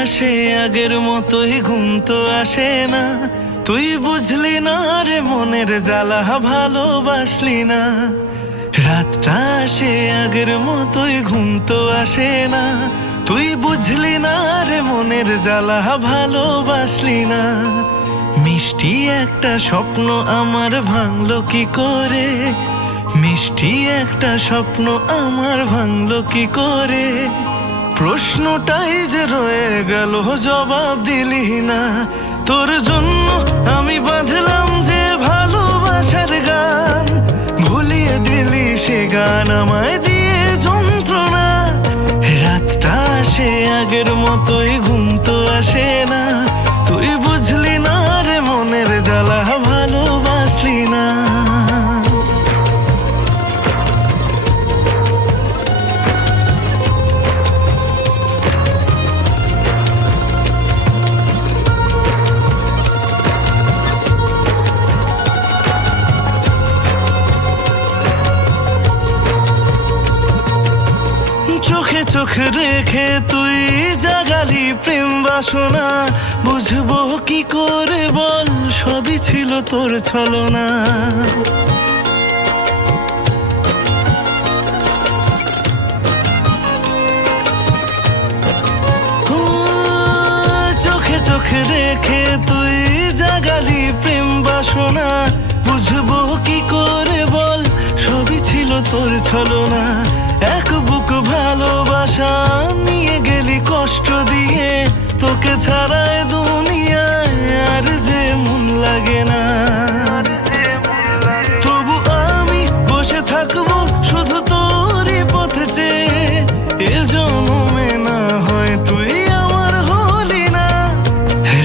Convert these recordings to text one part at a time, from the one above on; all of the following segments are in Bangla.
আসে আগের মতোই ঘুম তো আসে না, তুই বুঝলি না রে মনের জ্বালা ভালোবাসলি না। রাতটা আসে আগের মতোই ঘুম তো আসে না, তুই বুঝলি না রে মনের জ্বালা ভালোবাসলি না। মিষ্টি একটা স্বপ্ন আমার ভাঙলো কি করে, মিষ্টি একটা স্বপ্ন আমার ভাঙলো কি করে। প্রশ্নটাই যে রয়ে গেল জবাব দিলি না, তোর জন্য আমি বাঁধলাম যে ভালোবাসার গান, ভুলিয়ে দিলি সে গান আমায় দিয়ে যন্ত্রণা। রাতটা আসে আগের মতোই ঘুম তো আসে না, তুই বুঝলি না রে মনের জ্বালা ভালোবাসলি না। চোখে চোখ রেখে তুই জাগালি প্রেম বাসনা, বুঝবো কি করে বল সবই ছিল তোর ছলনা। চোখে চোখ রেখে তুই জাগালি প্রেম বাসনা, বুঝবো কি করে বল সবই ছিল তোর ছলনা। এক বুক ভালোবাসা নিয়ে গেলি কষ্ট দিয়ে, তোকে ছাড়ায় দুনিয়ায় আর যে মন লাগে না। তবু আমি বসে থাকবো শুধু তোরই পথে চেয়ে, এ জন্মে না হয় তুই আমার হলি না।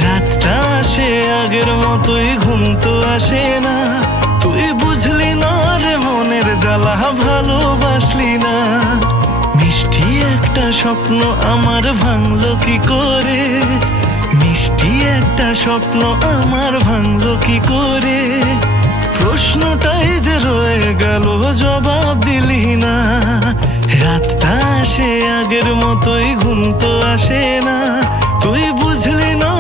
রাতটা আসে আগের মতোই ঘুম তো আসে না, তুই বুঝলি না রে মনের জ্বালা ভালোবাসলি না। মিষ্টি একটা স্বপ্ন আমার ভাঙলো কি করে, মিষ্টি একটা স্বপ্ন আমার ভাঙলো কি করে। প্রশ্নটাই যে রয়ে গেল জবাব দিলি না। রাতটা আসে আগের মতোই ঘুম তো আসে না, তুই বুঝলি না